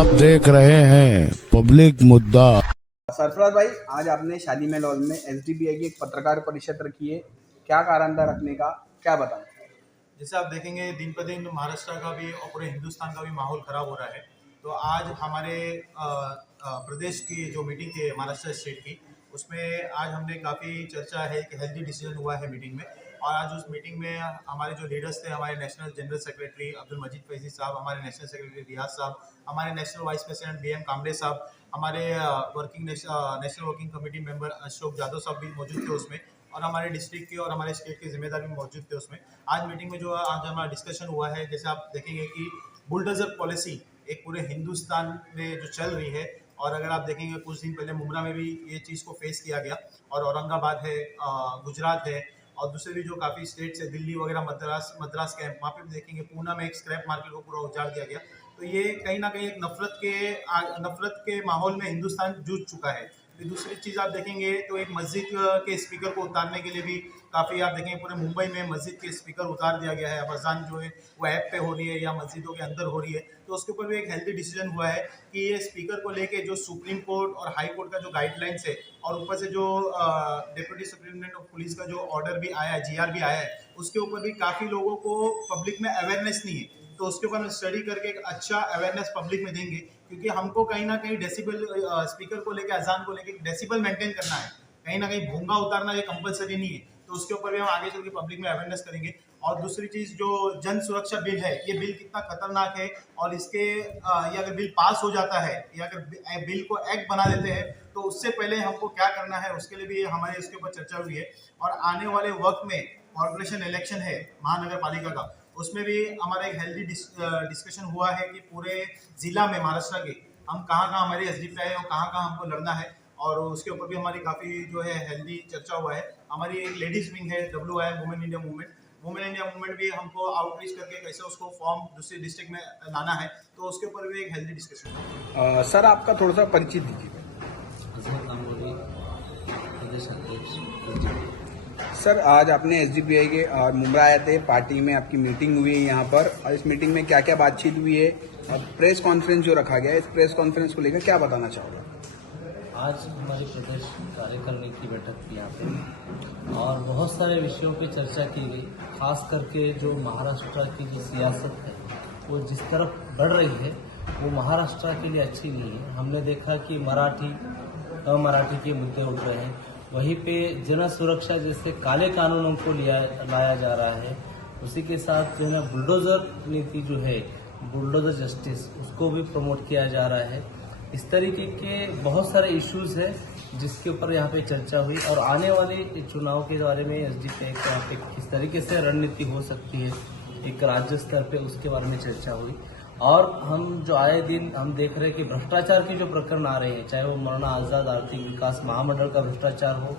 आप देख रहे हैं पब्लिक मुद्दा। सरफराज भाई, आज आपने शादी महल हॉल में एसडीपीआई की एक पत्रकार परिषद रखी है, क्या कारण था रखने का, क्या बताएं? जैसे आप देखेंगे दिन पर दिन महाराष्ट्र का भी और पूरे हिंदुस्तान का भी माहौल खराब हो रहा है। तो आज हमारे प्रदेश की जो मीटिंग थी महाराष्ट्र स्टेट की, उसमें आज हमने काफ़ी चर्चा है कि हेल्दी डिसीजन हुआ है मीटिंग में। और आज उस मीटिंग में हमारे जो लीडर्स थे, हमारे national general secretary Abdul Majeed Faizi साहब, हमारे नेशनल सेक्रेटरी रियाज साहब, हमारे national vice president BM Kamre साहब, हमारे national working committee member Ashok Yadav साहब भी मौजूद थे उसमें, और हमारे डिस्ट्रिक्ट के और हमारे स्टेट के जिम्मेदार भी मौजूद थे उसमें। आज मीटिंग में जो आज हमारा डिस्कशन हुआ है, जैसे आप देखेंगे कि बुलडोजर पॉलिसी एक पूरे हिंदुस्तान में जो चल रही है, और अगर आप देखेंगे कुछ दिन पहले मुमरा में भी ये चीज़ को फेस किया गया, और औरंगाबाद है, गुजरात है, और दूसरे भी जो काफ़ी स्टेट्स है, दिल्ली वगैरह, मद्रास कैंप, वहाँ पे भी देखेंगे पूना में एक स्क्रैप मार्केट को पूरा उजाड़ दिया गया। तो ये कहीं ना कहीं एक नफरत के माहौल में हिंदुस्तान जूझ चुका है। फिर दूसरी चीज़ आप देखेंगे तो एक मस्जिद के स्पीकर को उतारने के लिए भी काफ़ी, आप देखेंगे पूरे मुंबई में मस्जिद के स्पीकर उतार दिया गया है। अब अजान जो है वो ऐप पे हो रही है या मस्जिदों के अंदर हो रही है, तो उसके ऊपर भी एक हेल्दी डिसीजन हुआ है कि ये स्पीकर को लेके जो सुप्रीम कोर्ट और हाई कोर्ट का जो गाइडलाइंस है, और ऊपर से जो डिप्टी सुप्रिटेंडेंट ऑफ पुलिस का जो ऑर्डर भी आया है, जीआर भी आया है, उसके ऊपर भी काफ़ी लोगों को पब्लिक में अवेयरनेस नहीं है। तो उसके ऊपर हम स्टडी करके एक अच्छा अवेयरनेस पब्लिक में देंगे, क्योंकि हमको कहीं ना कहीं डेसिबल स्पीकर को लेकर, अजान को लेकर डेसिबल मेंटेन करना है। कहीं ना कहीं भूंगा उतारना ये कंपलसरी नहीं है, तो उसके ऊपर भी हम आगे चल के पब्लिक में अवेयरनेस करेंगे। और दूसरी चीज़, जो जन सुरक्षा बिल है, ये बिल कितना खतरनाक है, और इसके ये अगर बिल पास हो जाता है या अगर बिल को एक्ट बना देते हैं, तो उससे पहले हमको क्या करना है, उसके लिए भी हमारे इसके ऊपर चर्चा हुई है। और आने वाले वक्त में कॉर्पोरेशन इलेक्शन है महानगर पालिका का, उसमें भी हमारा एक हेल्दी डिस्कशन हुआ है कि पूरे जिला में महाराष्ट्र के हम कहाँ हमारी एसडीपीआई है और कहाँ हमको लड़ना है, और उसके ऊपर भी हमारी काफ़ी जो है हेल्दी चर्चा हुआ है। हमारी एक लेडीज विंग है WI वुमेन इंडिया मूवमेंट भी हमको आउटरीच करके कैसे उसको फॉर्म दूसरे डिस्ट्रिक्ट में लाना है, तो उसके ऊपर भी एक हेल्दी डिस्कशन है। सर, आपका थोड़ा सा परिचित दीजिए। सर, आज आपने एसडीपीआई के मुमरा आए थे, पार्टी में आपकी मीटिंग हुई है यहाँ पर, और इस मीटिंग में क्या क्या बातचीत हुई है, और प्रेस कॉन्फ्रेंस जो रखा गया है, इस प्रेस कॉन्फ्रेंस को लेकर क्या बताना चाहोगे? आज हमारे प्रदेश कार्यकारिणी की बैठक थी यहाँ पे, और बहुत सारे विषयों पे चर्चा की गई। खास करके जो महाराष्ट्र की जो सियासत है, वो जिस तरफ बढ़ रही है, वो महाराष्ट्र के लिए अच्छी नहीं है। हमने देखा कि मराठी अमराठी के मुद्दे उठ रहे हैं, वहीं पे जन सुरक्षा जैसे काले कानूनों को लाया जा रहा है। उसी के साथ जो है ना बुलडोजर नीति जो है, बुलडोजर जस्टिस, उसको भी प्रमोट किया जा रहा है। इस तरीके के बहुत सारे इश्यूज हैं जिसके ऊपर यहाँ पे चर्चा हुई, और आने वाले चुनाव के बारे में एसडीपीआई के यहाँ पे किस तरीके से रणनीति हो सकती है एक राज्य स्तर पे, उसके बारे में चर्चा हुई। और हम जो आए दिन हम देख रहे हैं कि भ्रष्टाचार के जो प्रकरण आ रहे हैं, चाहे वो मौलाना आजाद आर्थिक विकास महामंडल का भ्रष्टाचार हो,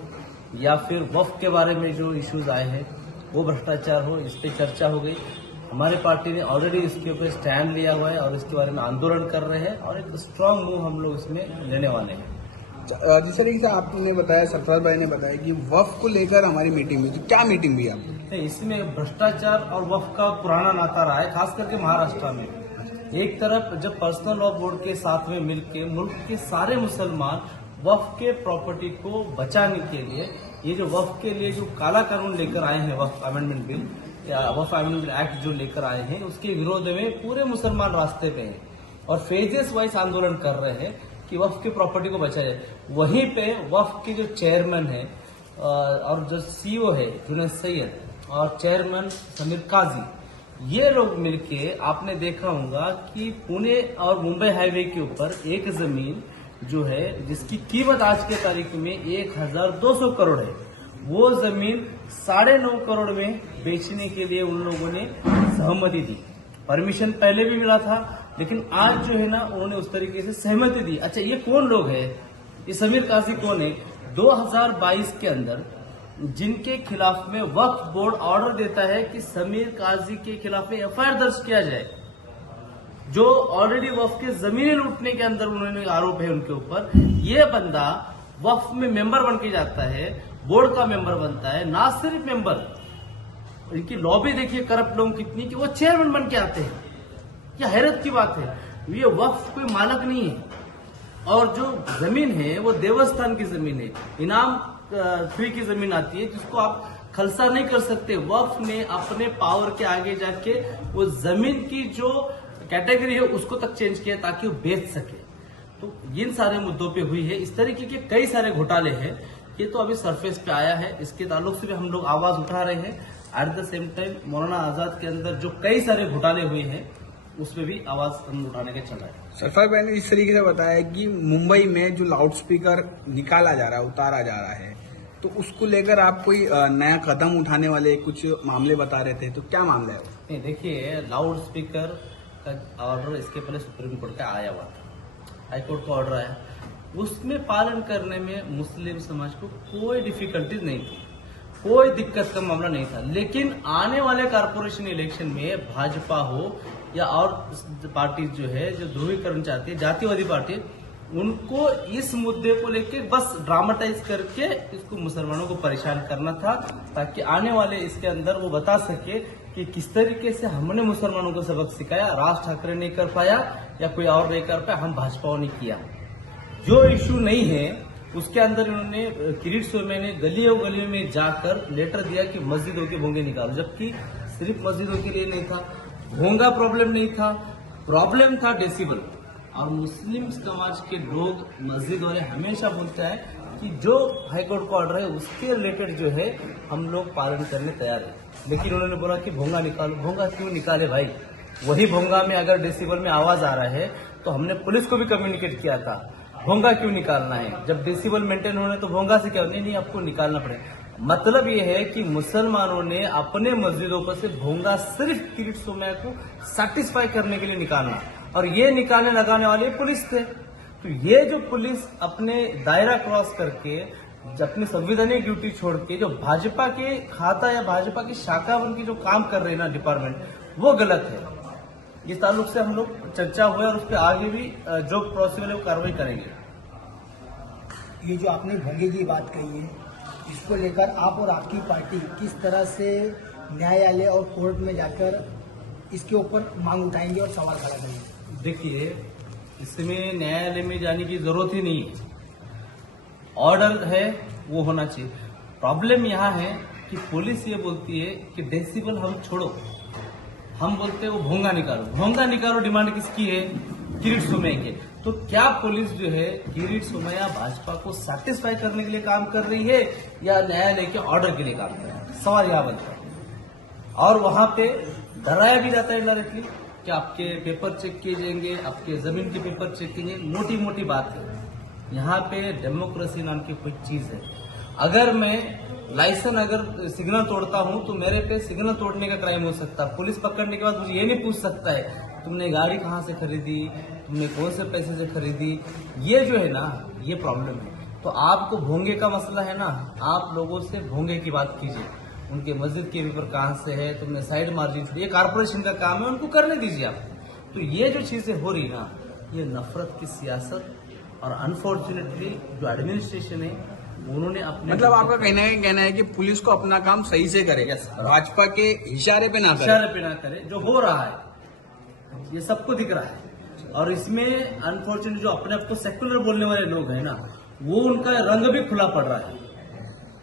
या फिर वक्फ के बारे में जो इश्यूज आए हैं वो भ्रष्टाचार हो, इस पर चर्चा हो गई। हमारी पार्टी ने ऑलरेडी इसके ऊपर स्टैंड लिया हुआ है और इसके बारे में आंदोलन कर रहे हैं, और एक स्ट्रांग मूव हम लोग इसमें लेने वाले हैं। जिस तरीके से आपने बताया, सरफराज भाई ने बताया कि वक्फ को लेकर हमारी मीटिंग हुई, तो क्या मीटिंग हुई आपकी? इसमें भ्रष्टाचार और वक्फ का पुराना नाता रहा है, खास करके महाराष्ट्र में। एक तरफ जब पर्सनल लॉ बोर्ड के साथ में मिलकर मुल्क के सारे मुसलमान वक्फ के प्रॉपर्टी को बचाने के लिए, ये जो वक्फ के लिए जो काला कानून लेकर आए हैं, वक्फ अमेंडमेंट बिल या वक्फ अमेंडमेंट एक्ट जो लेकर आए हैं, उसके विरोध में पूरे मुसलमान रास्ते पे हैं और फेजेस वाइज आंदोलन कर रहे हैं कि वक्फ की प्रॉपर्टी को बचाया जाए। वहीं पे वक्फ के जो चेयरमैन है और जो सीईओ है जुनैद सैयद, और चेयरमैन समीर काजी, ये लोग मिलके, आपने देखा होगा कि पुणे और मुंबई हाईवे के ऊपर एक जमीन जो है जिसकी कीमत आज के तारीख में 1200 करोड़ है, वो जमीन 9.5 करोड़ में बेचने के लिए उन लोगों ने सहमति दी। परमिशन पहले भी मिला था, लेकिन आज जो है ना उन्होंने उस तरीके से सहमति दी। अच्छा, ये कौन लोग है, ये समीर काजी कौन है? 2022 के अंदर जिनके खिलाफ में वक्फ बोर्ड ऑर्डर देता है कि समीर काजी के खिलाफ में एफआईआर दर्ज किया जाए, जो ऑलरेडी वक्फ के जमीनें लूटने के अंदर उन्होंने आरोप है उनके ऊपर, ये बंदा वक्फ में मेंबर बन के जाता है, बोर्ड का मेंबर बनता है। ना सिर्फ मेंबर, इनकी लॉबी देखिए करप्ट लोग कितनी, कि वो चेयरमैन बन के आते हैं। क्या हैरत की बात है। ये वक्फ कोई मालक नहीं है, और जो जमीन है वो देवस्थान की जमीन है, इनाम फ्री की जमीन आती है जिसको आप खलसा नहीं कर सकते। वक्फ ने अपने पावर के आगे जाके वो जमीन की जो कैटेगरी है उसको तक चेंज किया ताकि वो बेच सके। तो इन सारे मुद्दों पे हुई है। इस तरीके के कई सारे घोटाले हैं, ये तो अभी सरफेस पे आया है, इसके ताल्लुक से भी हम लोग आवाज उठा रहे हैं। At the same time Maulana Azad के अंदर जो कई सारे घोटाले हुए हैं उसमें भी आवाज हम उठाने का चल रहा है। सरफराज भाई ने इस तरीके से बताया कि मुंबई में जो लाउड स्पीकर निकाला जा रहा है, उतारा जा रहा है, तो उसको लेकर आप कोई नया कदम उठाने वाले कुछ मामले बता रहे थे, तो क्या मामला है वो? नहीं, देखिए, लाउड स्पीकर का ऑर्डर इसके पहले सुप्रीम कोर्ट का आया हुआ था, हाई कोर्ट का ऑर्डर आया, उसमें पालन करने में मुस्लिम समाज को कोई डिफिकल्टीज नहीं थी, कोई दिक्कत का मामला नहीं था। लेकिन आने वाले कारपोरेशन इलेक्शन में भाजपा हो या और पार्टी जो है जो ध्रुवीकरण चाहती है, जातिवादी पार्टी, उनको इस मुद्दे को लेके बस ड्रामेटाइज करके इसको मुसलमानों को परेशान करना था, ताकि आने वाले इसके अंदर वो बता सके कि किस तरीके से हमने मुसलमानों को सबक सिखाया, राज ठाकरे नहीं कर पाया या कोई और नहीं कर पाया, हम भाजपा ने किया। जो इश्यू नहीं है उसके अंदर इन्होंने किरीट सोमैया ने गलियों गलियों में जाकर लेटर दिया कि मस्जिदों के भोंगे निकालो, जबकि सिर्फ मस्जिदों के लिए नहीं था, भोंगा प्रॉब्लम नहीं था, प्रॉब्लम था डेसिबल। और मुस्लिम समाज के लोग, मस्जिद वाले हमेशा बोलते हैं कि जो हाईकोर्ट का ऑर्डर है उसके रिलेटेड जो है हम लोग पालन करने तैयार है। लेकिन उन्होंने बोला कि भोंगा निकालो। भोंगा क्यों निकाले भाई? वही भोंगा में अगर डेसिबल में आवाज आ रहा है तो हमने पुलिस को भी कम्युनिकेट किया था, भोंगा क्यों निकालना है? जब डेसिबल मेंटेन होने तो भोंगा से क्या? नहीं, आपको निकालना पड़ेगा। मतलब ये है कि मुसलमानों ने अपने मस्जिदों पर से भोंगा सिर्फ किरीट सोमैया को सेटिस्फाई करने के लिए निकालना, और ये निकालने लगाने वाले पुलिस थे। तो ये जो पुलिस अपने दायरा क्रॉस करके अपनी संवैधानिक ड्यूटी छोड़ के जो भाजपा के खाता या भाजपा की शाखा बन के जो काम कर रहे हैं ना डिपार्टमेंट, वो गलत है। इस ताल्लुक से हम लोग चर्चा हुए और उस पर आगे भी जो पॉसिबल है वो कार्रवाई करेंगे। ये जो आपने भोंगे की बात कही है, इसको लेकर आप और आपकी पार्टी किस तरह से न्यायालय और कोर्ट में जाकर इसके ऊपर मांग उठाएंगे और सवाल खड़ा करेंगे? देखिए, इसमें न्यायालय में जाने की जरूरत ही नहीं है, ऑर्डर है वो होना चाहिए। प्रॉब्लम यहाँ है कि पुलिस ये बोलती है कि डेसिबल हम छोड़ो, हम बोलते हैं वो भोंगा निकालो। भोंगा निकालो डिमांड किसकी है? किरीट सोमैया के। तो क्या पुलिस जो है किरीट सोमैया भाजपा को सेटिस्फाई करने के लिए काम कर रही है या न्यायालय के ऑर्डर के लिए काम कर रही है? सवाल यहाँ बनता है। और वहां पे डराया भी जाता है इनडायरेक्टली कि आपके पेपर चेक किए जाएंगे, आपके जमीन के पेपर चेक किए जाएंगे। मोटी मोटी बात है, यहाँ पे डेमोक्रेसी नाम की कोई चीज है। अगर मैं लाइसेंस अगर सिग्नल तोड़ता हूं तो मेरे पे सिग्नल तोड़ने का क्राइम हो सकता है। पुलिस पकड़ने के बाद मुझे ये नहीं पूछ सकता है तुमने गाड़ी कहाँ से खरीदी, तुमने कौन से पैसे से खरीदी। ये जो है ना, ये प्रॉब्लम है। तो आपको भोंगे का मसला है ना, आप लोगों से भोंगे की बात कीजिए, उनके मस्जिद के पेपर कहाँ से है, तुमने साइड मार्जिन से, ये कारपोरेशन का काम है, उनको करने दीजिए आप। तो ये जो चीजें हो रही ना, ये नफरत की सियासत, और अनफॉर्चुनेटली जो एडमिनिस्ट्रेशन है उन्होंने अपने मतलब आपका कहना है कि पुलिस को अपना काम सही से करे, भाजपा के इशारे पे ना करे। जो हो रहा है ये सबको दिख रहा है। और इसमें अनफॉर्चुनेटली जो अपने आप को सेक्युलर बोलने वाले लोग हैं ना, वो उनका रंग भी खुला पड़ रहा है।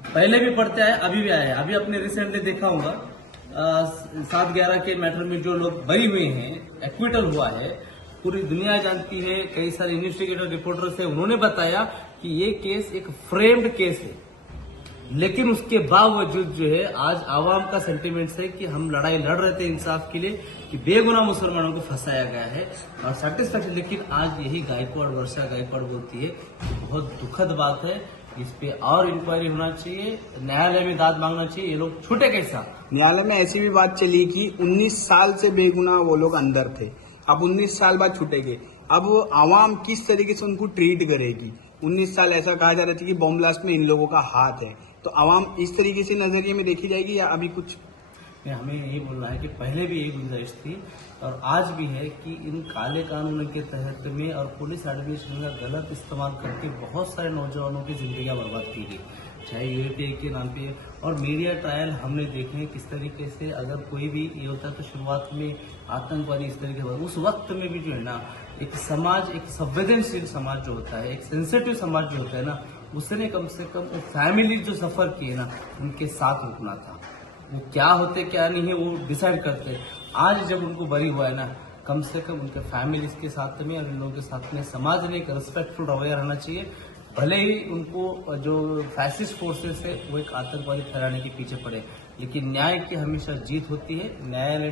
पहले भी पढ़ते आए, अभी भी आए हैं। अभी अपने रिसेंटली देखा होगा 7/11 के मैटर में जो लोग बरी हुए हैं, एक्विटल हुआ है, पूरी दुनिया जानती है, कई सारे इन्वेस्टिगेटर रिपोर्टर्स है, उन्होंने बताया कि ये केस एक फ्रेम्ड केस है। लेकिन उसके बावजूद जो है आज आवाम का सेंटिमेंट है कि हम लड़ाई लड़ रहे थे इंसाफ के लिए कि बेगुनाह मुसलमानों को फंसाया गया है और सेटिस्फैक्शन। लेकिन आज यही गायकवाड़, वर्षा गायकवाड़ बोलती है कि बहुत दुखद बात है, इस पे और इंक्वायरी होना चाहिए, न्यायालय में दाद मांगना चाहिए। ये लोग छूटे कैसा? न्यायालय में ऐसी भी बात चली कि 19 साल से बेगुनाह वो लोग अंदर थे, अब 19 साल बाद छूटेंगे। अब आवाम किस तरीके से उनको ट्रीट करेगी? 19 साल ऐसा कहा जा रहा था कि बॉम्ब ब्लास्ट में इन लोगों का हाथ है, तो आवाम इस तरीके से नजरिए में देखी जाएगी या अभी कुछ? हमें यही बोलना है कि पहले भी यही गुंजाइश थी और आज भी है कि इन काले कानून के तहत में और पुलिस एडमिनिस्ट्रेशन का गलत इस्तेमाल करके बहुत सारे नौजवानों की जिंदगियां बर्बाद की गई। चाहे यूएपीए के नाम पे। और मीडिया ट्रायल हमने देखे हैं किस तरीके से, अगर कोई भी ये होता है तो शुरुआत में आतंकवादी इस तरीके से, उस वक्त में भी जो है ना एक समाज, एक संवेदनशील समाज जो होता है, एक सेंसिटिव समाज जो होता है ना, उसने कम से कम वो फैमिली जो सफर की है ना, उनके साथ रुकना था। वो क्या होते क्या नहीं है वो डिसाइड करते। आज जब उनको बरी हुआ है ना, कम से कम उनके फैमिलीज के साथ में और इन लोगों के साथ में समाज ने एक रिस्पेक्टफुल रवैया रहना चाहिए। भले ही उनको जो फैसिस्ट फोर्सेस है वो एक आतंकवादी फैलाने के पीछे पड़े, लेकिन न्याय की हमेशा जीत होती है। न्यायालय